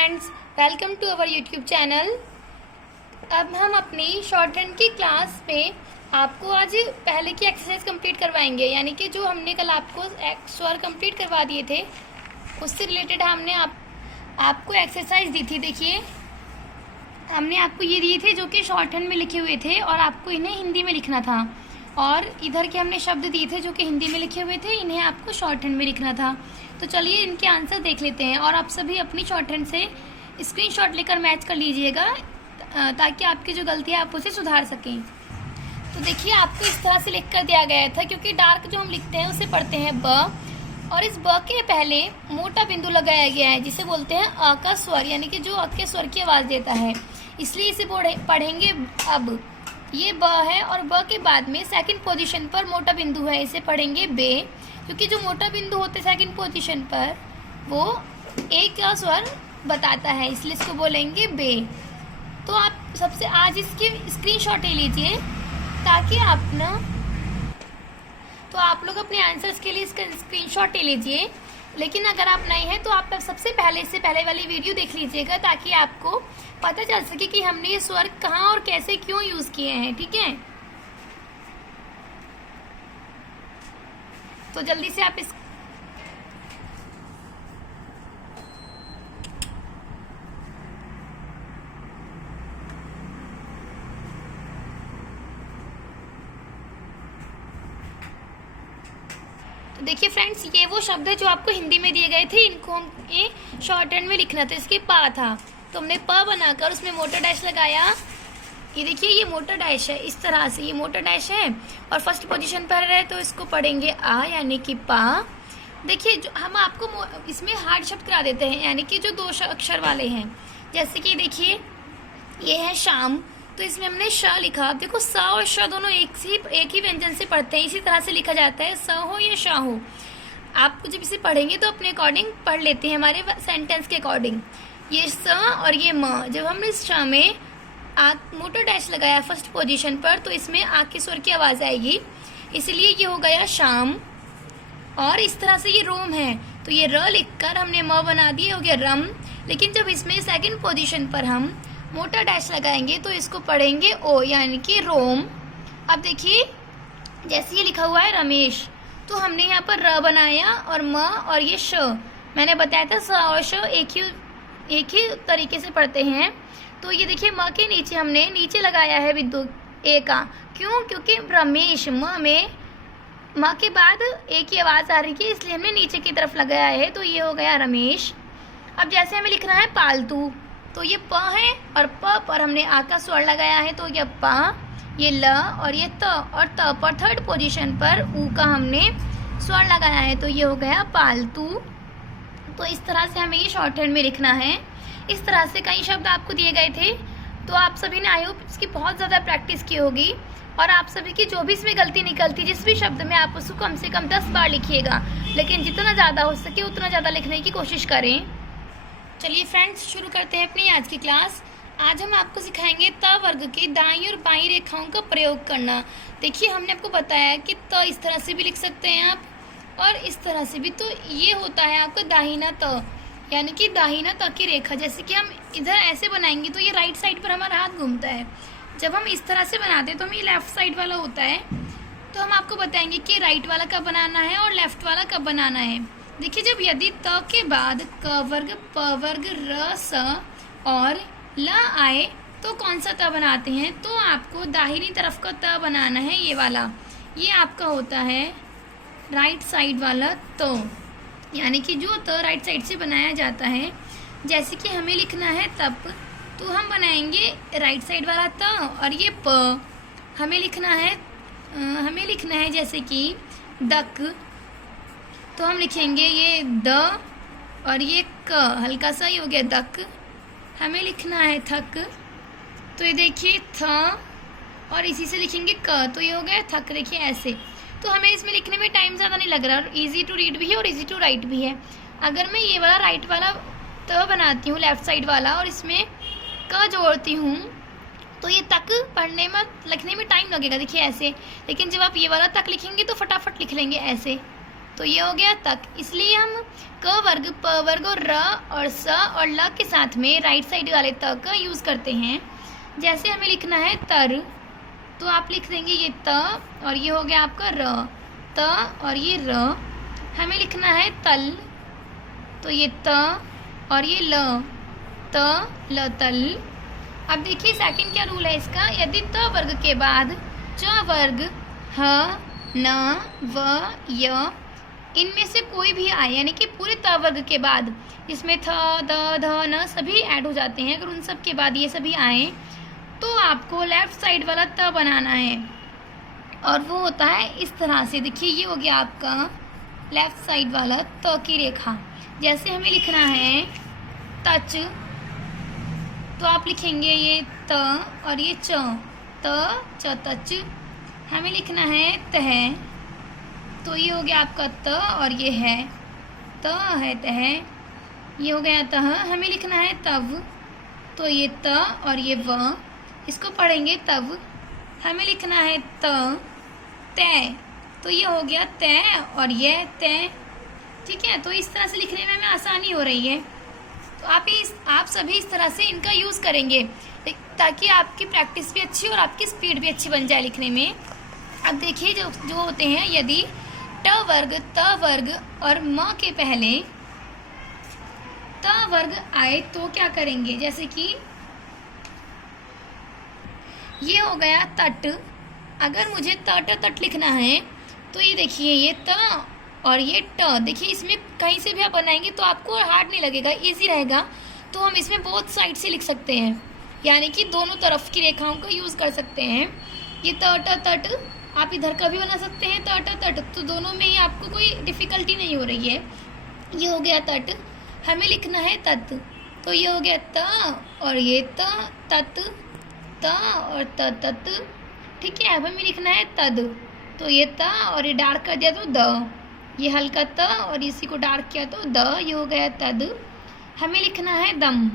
Friends, welcome to our YouTube channel. अब हम अपनी शॉर्ट हैंड की क्लास में आपको आज पहले की एक्सरसाइज कंप्लीट करवाएंगे, यानी कि जो हमने कल आपको स्वर कंप्लीट करवा दिए थे उससे रिलेटेड हमने आपको एक्सरसाइज दी थी। देखिए, हमने आपको ये दिए थे जो कि शॉर्ट हैंड में लिखे हुए थे और आपको इन्हें हिंदी में लिखना था, और इधर के हमने शब्द दिए थे जो कि हिंदी में लिखे हुए थे, इन्हें आपको शॉर्ट हैंड में लिखना था। तो चलिए इनके आंसर देख लेते हैं और आप सभी अपनी शॉर्ट हैंड से स्क्रीनशॉट लेकर मैच कर लीजिएगा ताकि आपकी जो गलती है आप उसे सुधार सकें। तो देखिए, आपको इस तरह से लिख कर दिया गया था, क्योंकि डार्क जो हम लिखते हैं उसे पढ़ते हैं ब, और इस ब के पहले मोटा बिंदु लगाया गया है जिसे बोलते हैं अ का स्वर, यानी कि जो अ के स्वर की आवाज़ देता है, इसलिए इसे पढ़ेंगे अब। ये ब है और ब के बाद में सेकंड पोजीशन पर मोटा बिंदु है, इसे पढ़ेंगे बे, क्योंकि जो मोटा बिंदु होते हैं सेकंड पोजीशन पर वो ए का स्वर बताता है, इसलिए इसको बोलेंगे बे। तो आप सबसे आज इसकी स्क्रीनशॉट ले लीजिए ताकि आप लोग अपने आंसर्स के लिए इसका स्क्रीनशॉट ले लीजिए। लेकिन अगर आप नए हैं तो आप सबसे पहले वाली वीडियो देख लीजिएगा ताकि आपको पता चल सके कि हमने ये स्वर कहाँ और कैसे क्यों यूज़ किए हैं। ठीक है, तो जल्दी से आप इस तो देखिए फ्रेंड्स, ये वो शब्द है जो आपको हिंदी में दिए गए थे, इनको हम ये शॉर्ट हैंड में लिखना था। इसके पा था तो हमने प बनाकर उसमें मोटा डैश लगाया। ये देखिए, ये मोटा डैश है, इस तरह से ये मोटा डैश है और फर्स्ट पोजीशन पर है तो इसको पढ़ेंगे आ, यानी कि पा। देखिए, जो हम आपको इसमें हार्ड शब्द करा देते हैं, यानी कि जो दो अक्षर वाले हैं, जैसे कि देखिए ये है शाम, तो इसमें हमने श लिखा। अब देखो, स और श दोनों एक ही व्यंजन से पढ़ते हैं, इसी तरह से लिखा जाता है, स हो या श हो। आप जब इसे पढ़ेंगे तो अपने अकॉर्डिंग पढ़ लेते हैं, हमारे सेंटेंस के अकॉर्डिंग। ये स और ये म, जब हमने इस श में आ मोटा डैश लगाया फर्स्ट पोजीशन पर तो इसमें आ के स्वर की आवाज़ आएगी, इसलिए ये हो गया शाम। और इस तरह से ये रोम है, तो ये र लिखकर हमने म बना दिया, हो गया रम। लेकिन जब इसमें सेकंड पोजीशन पर हम मोटा डैश लगाएंगे तो इसको पढ़ेंगे ओ, यानी कि रोम। अब देखिए, जैसे ये लिखा हुआ है रमेश, तो हमने यहाँ पर र बनाया और म और ये श, मैंने बताया था स और श एक ही तरीके से पढ़ते हैं। तो ये देखिए, म के नीचे हमने नीचे लगाया है बिंदु ए का, क्यों? क्योंकि रमेश में म के बाद ए की आवाज़ आ रही है, इसलिए हमने नीचे की तरफ लगाया है, तो ये हो गया रमेश। अब जैसे हमें लिखना है पालतू, तो ये प है और प पर हमने आ का स्वर लगाया है, तो ये प, ये ल और ये त, और त पर थर्ड पोजीशन पर ऊ का हमने स्वर लगाया है, तो ये हो गया पालतू। तो इस तरह से हमें ये शॉर्ट हैंड में लिखना है। इस तरह से कई शब्द आपको दिए गए थे, तो आप सभी ने आई होप इसकी बहुत ज़्यादा प्रैक्टिस की होगी, और आप सभी की जो भी इसमें गलती निकलती, जिस भी शब्द में आप उसको कम से कम 10 बार लिखिएगा, लेकिन जितना ज़्यादा हो सके उतना ज़्यादा लिखने की कोशिश करें। चलिए फ्रेंड्स, शुरू करते हैं अपनी आज की क्लास। आज हम आपको सिखाएंगे त वर्ग की दाईं और बाईं रेखाओं का प्रयोग करना। देखिए, हमने आपको बताया कि त इस तरह से भी लिख सकते हैं आप और इस तरह से भी, तो ये होता है आपका दाहिना त, यानी कि दाहिना त की रेखा। जैसे कि हम इधर ऐसे बनाएंगे तो ये राइट साइड पर हमारा हाथ घूमता है, जब हम इस तरह से बनाते हैं तो हम ये लेफ्ट साइड वाला होता है। तो हम आपको बताएंगे कि राइट वाला कब बनाना है और लेफ्ट वाला कब बनाना है। देखिए, जब यदि त के बाद क वर्ग, प वर्ग, र, स और ल आए तो कौन सा त बनाते हैं? तो आपको दाहिनी तरफ का त बनाना है, ये वाला। ये आपका होता है राइट साइड वाला त, यानी कि जो त राइट साइड से बनाया जाता है। जैसे कि हमें लिखना है तप, तो हम बनाएंगे राइट साइड वाला त, और ये प हमें लिखना है जैसे कि दक, तो हम लिखेंगे ये द और ये क, हल्का सा ये हो गया दक। हमें लिखना है थक, तो ये देखिए थ, और इसी से लिखेंगे क, तो ये हो गया थक। देखिए ऐसे, तो हमें इसमें लिखने में टाइम ज़्यादा नहीं लग रहा, और इजी टू रीड भी है और इजी टू राइट भी है। अगर मैं ये वाला राइट वाला त बनाती हूँ लेफ्ट साइड वाला और इसमें क जोड़ती हूँ तो ये तक पढ़ने में लिखने में टाइम लगेगा, देखिए ऐसे। लेकिन जब आप ये वाला तक लिखेंगे तो फटाफट लिख लेंगे ऐसे। तो ये हो गया तक। इसलिए हम क वर्ग, प वर्ग और र और स और ल के साथ में राइट साइड वाले त का यूज़ करते हैं। जैसे हमें लिखना है तर, तो आप लिख देंगे ये त और ये हो गया आपका र, त और ये र। हमें लिखना है तल, तो ये त और ये ल, त ल तल। अब देखिए सेकंड क्या रूल है इसका, यदि त वर्ग के बाद च वर्ग, ह, न, व, य इनमें से कोई भी आए, यानी कि पूरे त वर्ग के बाद इसमें थ, द, ध, न सभी ऐड हो जाते हैं, अगर उन सब के बाद ये सभी आए तो आपको लेफ्ट साइड वाला त बनाना है। और वो होता है इस तरह से, देखिए ये हो गया आपका लेफ्ट साइड वाला त की रेखा। जैसे हमें लिखना है तच, तो आप लिखेंगे ये त और ये च, त च तच। हमें लिखना है तह, तो ये हो गया आपका त और ये है त है तह, ये हो गया तह। हमें लिखना है तव, तो ये त और ये व, इसको पढ़ेंगे तव। हमें लिखना है त, तय, तो ये हो गया तय और ये तय। ठीक है, तो इस तरह से लिखने में हमें आसानी हो रही है। तो आप सभी इस तरह से इनका यूज़ करेंगे ताकि आपकी प्रैक्टिस भी अच्छी और आपकी स्पीड भी अच्छी बन जाए लिखने में। अब देखिए जो होते हैं, यदि ट वर्ग, त वर्ग और म के पहले त वर्ग आए तो क्या करेंगे, जैसे कि ये हो गया तट। अगर मुझे तट लिखना है तो ये देखिए ये त और ये ट, देखिए इसमें कहीं से भी आप बनाएंगे तो आपको हार्ड नहीं लगेगा, इजी रहेगा। तो हम इसमें बोथ साइड से लिख सकते हैं, यानी कि दोनों तरफ की रेखाओं का यूज़ कर सकते हैं। ये तट आप इधर का भी बना सकते हैं, तट, तो दोनों में ही आपको कोई डिफ़िकल्टी नहीं हो रही है। ये हो गया तट। हमें लिखना है तत, तो ये हो गया त और ये तत, त और तत। ठीक है, अब हमें लिखना है तद, तो ये त और ये डार्क कर दिया तो द, ये हल्का त और इसी को डार्क किया तो द, ये हो गया तद। हमें लिखना है दम,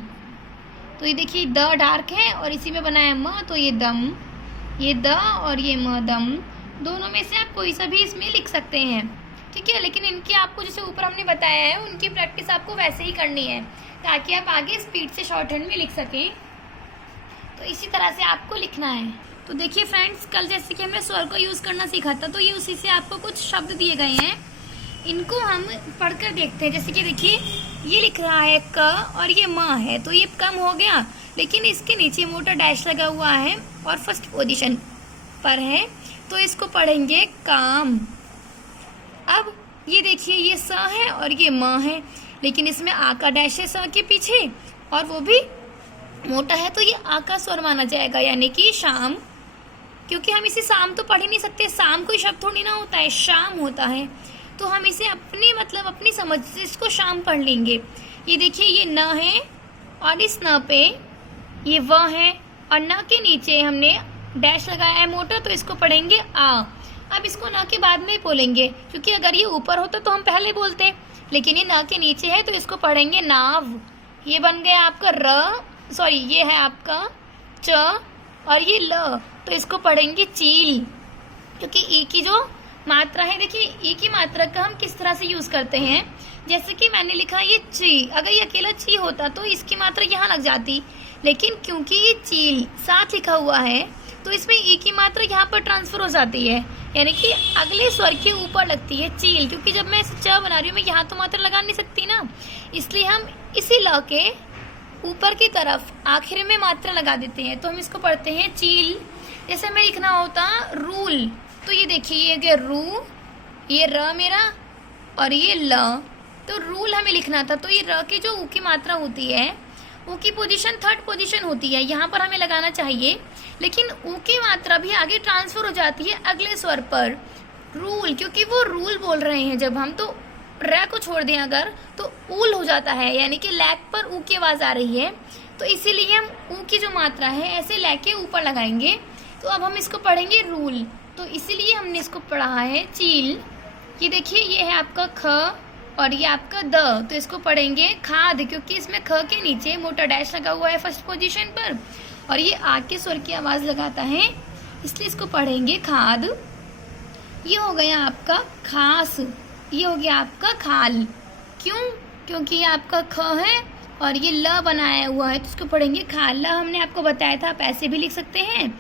तो ये देखिए द डार्क है और इसी में बनाया म, तो ये दम, ये द और ये म दम। दोनों में से आप कोई सा भी इसमें लिख सकते हैं। ठीक है, लेकिन इनकी आपको जैसे ऊपर हमने बताया है उनकी प्रैक्टिस आपको वैसे ही करनी है ताकि आप आगे स्पीड से शॉर्ट हैंड में लिख सकें। तो इसी तरह से आपको लिखना है। तो देखिए फ्रेंड्स, कल जैसे कि हमने स्वर को यूज़ करना सीखा था, तो ये उसी से आपको कुछ शब्द दिए गए हैं, इनको हम पढ़कर देखते हैं। जैसे कि देखिए ये लिख रहा है क और ये म है, तो ये कम हो गया, लेकिन इसके नीचे मोटा डैश लगा हुआ है और फर्स्ट पोजीशन पर है, तो इसको पढ़ेंगे काम। अब ये देखिए ये स है और ये म है, लेकिन इसमें आ का डैश है स के पीछे और वो भी मोटा है, तो ये आ का स्वर माना जाएगा, यानी कि शाम। क्योंकि हम इसे शाम तो पढ़ ही नहीं सकते, शाम कोई शब्द थोड़ी ना होता है, शाम होता है, तो हम इसे अपनी समझ से इसको शाम पढ़ लेंगे। ये देखिए ये न है और इस न पे ये व है और न के नीचे हमने डैश लगाया है मोटा, तो इसको पढ़ेंगे आ। अब इसको न के बाद में बोलेंगे, क्योंकि अगर ये ऊपर होता तो हम पहले बोलते, लेकिन ये न के नीचे है तो इसको पढ़ेंगे नाव। ये बन गया आपका ये है आपका च और ये ल, तो इसको पढ़ेंगे चील। क्योंकि ई की जो मात्रा है, देखिए ई की मात्रा का हम किस तरह से यूज़ करते हैं। जैसे कि मैंने लिखा ये ची, अगर ये अकेला ची होता तो इसकी मात्रा यहाँ लग जाती, लेकिन क्योंकि ये चील साथ लिखा हुआ है तो इसमें ई की मात्रा यहाँ पर ट्रांसफर हो जाती है, यानी कि अगले स्वर के ऊपर लगती है चील। क्योंकि जब मैं इसे च बना रही हूँ, मैं यहाँ तो मात्रा लगा नहीं सकती ना, इसलिए हम इसी ल के ऊपर की तरफ आखिर में मात्रा लगा देते हैं, तो हम इसको पढ़ते हैं चील। जैसे हमें लिखना होता रूल, तो ये देखिए ये रू, ये र मेरा और ये ल, तो रूल हमें लिखना था। तो ये र की जो ऊ की मात्रा होती है, ऊ की पोजीशन थर्ड पोजीशन होती है, यहाँ पर हमें लगाना चाहिए, लेकिन ऊ की मात्रा भी आगे ट्रांसफर हो जाती है अगले स्वर पर रूल, क्योंकि वो रूल बोल रहे हैं जब हम, तो र को छोड़ दें अगर तो ऊल हो जाता है, यानी कि लैक पर ऊ की आवाज़ आ रही है, तो इसीलिए हम ऊ की जो मात्रा है ऐसे लैक के ऊपर लगाएंगे। तो अब हम इसको पढ़ेंगे रूल, तो इसीलिए हमने इसको पढ़ा है चील। ये देखिए ये है आपका ख और ये आपका द, तो इसको पढ़ेंगे खाद, क्योंकि इसमें ख के नीचे मोटा डैश लगा हुआ है फर्स्ट पोजीशन पर और ये आ के स्वर की आवाज़ लगाता है, इसलिए इसको पढ़ेंगे खाद। ये हो गया आपका खास, ये हो गया आपका खाल। क्यों? क्योंकि ये आपका ख है और ये ल बनाया हुआ है, तो इसको पढ़ेंगे खाल। हमने आपको बताया था आप ऐसे भी लिख सकते हैं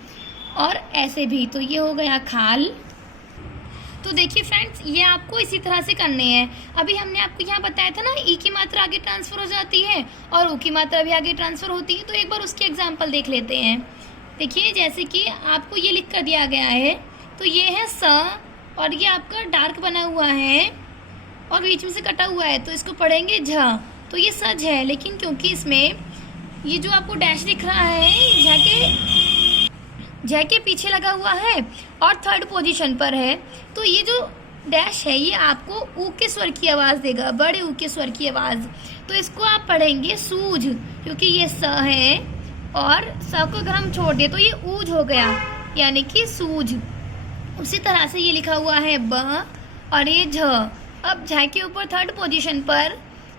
और ऐसे भी, तो ये हो गया खाल। तो देखिए फ्रेंड्स, ये आपको इसी तरह से करने हैं। अभी हमने आपको यहाँ बताया था ना, ई की मात्रा आगे ट्रांसफर हो जाती है और ऊ की मात्रा भी आगे ट्रांसफर होती है। तो एक बार उसकी एग्जांपल देख लेते हैं। देखिए, जैसे कि आपको ये लिख कर दिया गया है, तो ये है स और ये आपका डार्क बना हुआ है और बीच में से कटा हुआ है, तो इसको पढ़ेंगे झ। तो ये सज है, लेकिन क्योंकि इसमें ये जो आपको डैश दिख रहा है झ के पीछे लगा हुआ है और थर्ड पोजीशन पर है, तो ये जो डैश है ये आपको ऊ के स्वर की आवाज़ देगा, बड़े ऊ के स्वर की आवाज़। तो इसको आप पढ़ेंगे सूझ, क्योंकि ये स है और स को अगर हम छोड़ दें तो ये ऊज हो गया, यानी कि सूझ। उसी तरह से ये लिखा हुआ है ब और ये झ। अब झ के ऊपर थर्ड पोजीशन पर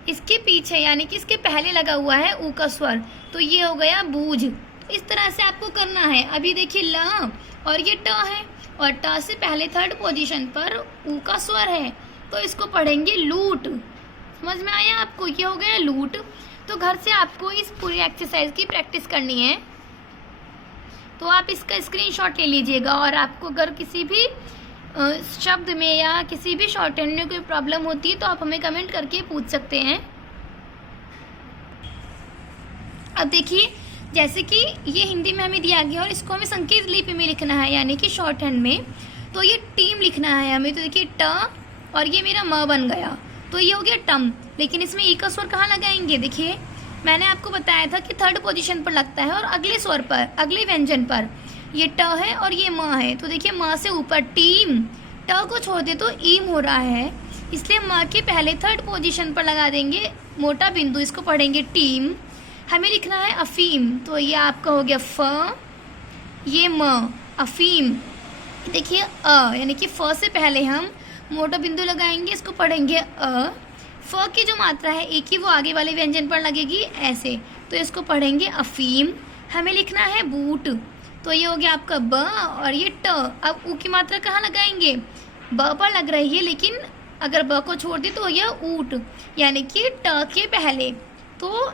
इसके पीछे यानी कि इसके पहले लगा हुआ है ऊ का स्वर, तो ये हो गया बूझ। इस तरह से आपको करना है। अभी देखिए ल और ये ट है और ट से पहले थर्ड पोजीशन पर ऊ का स्वर है, तो इसको पढ़ेंगे लूट। समझ में आया आपको? ये हो गया लूट। तो घर से आपको इस पूरी एक्सरसाइज की प्रैक्टिस करनी है, तो आप इसका स्क्रीनशॉट ले लीजिएगा और आपको अगर किसी भी शब्द में या किसी भी शॉर्ट हैंड में कोई प्रॉब्लम होती है तो आप हमें कमेंट करके पूछ सकते हैं। अब देखिए, जैसे कि ये हिंदी में हमें दिया गया और इसको हमें संकेत लिपि में लिखना है, यानी कि शॉर्ट हैंड में। तो ये टीम लिखना है हमें। तो देखिए ट और ये मेरा म बन गया, तो ये हो गया टम। लेकिन इसमें ई का स्वर कहाँ लगाएंगे? देखिए, मैंने आपको बताया था कि थर्ड पोजीशन पर लगता है और अगले स्वर पर, अगले व्यंजन पर। ये ट है और ये म है, तो देखिए म से ऊपर टीम। ट को छोड़ दे तो ईम हो रहा है, इसलिए म के पहले थर्ड पोजीशन पर लगा देंगे मोटा बिंदु, इसको पढ़ेंगे टीम। हमें लिखना है अफीम, तो ये आपका हो गया फ, ये म, अफीम। देखिए अ, यानी कि फ से पहले हम मोटा बिंदु लगाएंगे, इसको पढ़ेंगे अ। फ की जो मात्रा है एक ही, वो आगे वाले व्यंजन पर लगेगी ऐसे, तो इसको पढ़ेंगे अफीम। हमें लिखना है बूट, तो ये हो गया आपका ब और ये ट। अब ऊ की मात्रा कहाँ लगाएंगे? ब पर लग रही है, लेकिन अगर ब को छोड़ दी तो यह ऊट, यानी कि ट के पहले। तो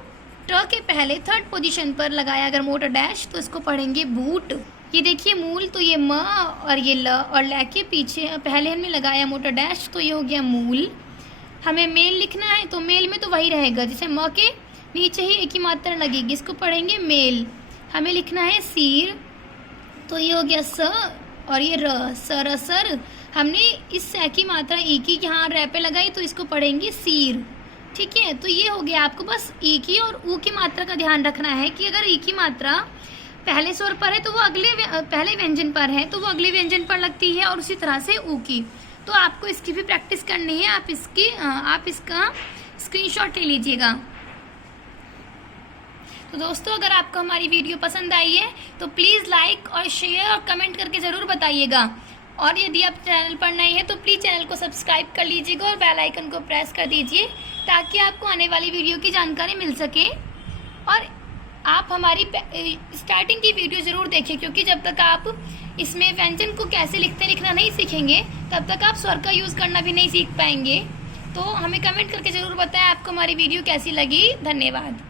ट के पहले थर्ड पोजीशन पर लगाया अगर मोटा डैश, तो इसको पढ़ेंगे बूट। ये देखिए मूल, तो ये म और ये ल और ल के पीछे पहले हमने लगाया मोटा डैश, तो ये हो गया मूल। हमें मेल लिखना है, तो मेल में तो वही रहेगा, जैसे म के नीचे ही एक ही मात्रा लगेगी, इसको पढ़ेंगे मेल। हमें लिखना है सीर, तो ये हो गया स और ये र, सर सर। हमने इस स की मात्रा ई की यहाँ रै पे लगाई, तो इसको पढ़ेंगे सीर। ठीक है, तो ये हो गया। आपको बस ई की और ऊ की मात्रा का ध्यान रखना है कि अगर ई की मात्रा पहले स्वर पर है तो वो पहले व्यंजन पर है, तो वो अगले व्यंजन पर लगती है, और उसी तरह से ऊ की। तो आपको इसकी भी प्रैक्टिस करनी है। आप इसका स्क्रीनशॉट ले लीजिएगा। तो दोस्तों, अगर आपको हमारी वीडियो पसंद आई है तो प्लीज़ लाइक और शेयर और कमेंट करके ज़रूर बताइएगा। और यदि आप चैनल पर नए हैं तो प्लीज़ चैनल को सब्सक्राइब कर लीजिएगा और बेल आइकन को प्रेस कर दीजिए, ताकि आपको आने वाली वीडियो की जानकारी मिल सके। और आप हमारी स्टार्टिंग की वीडियो ज़रूर देखें, क्योंकि जब तक आप इसमें व्यंजन को कैसे लिखना नहीं सीखेंगे, तब तक आप स्वर का यूज़ करना भी नहीं सीख पाएंगे। तो हमें कमेंट करके ज़रूर बताएं आपको हमारी वीडियो कैसी लगी। धन्यवाद।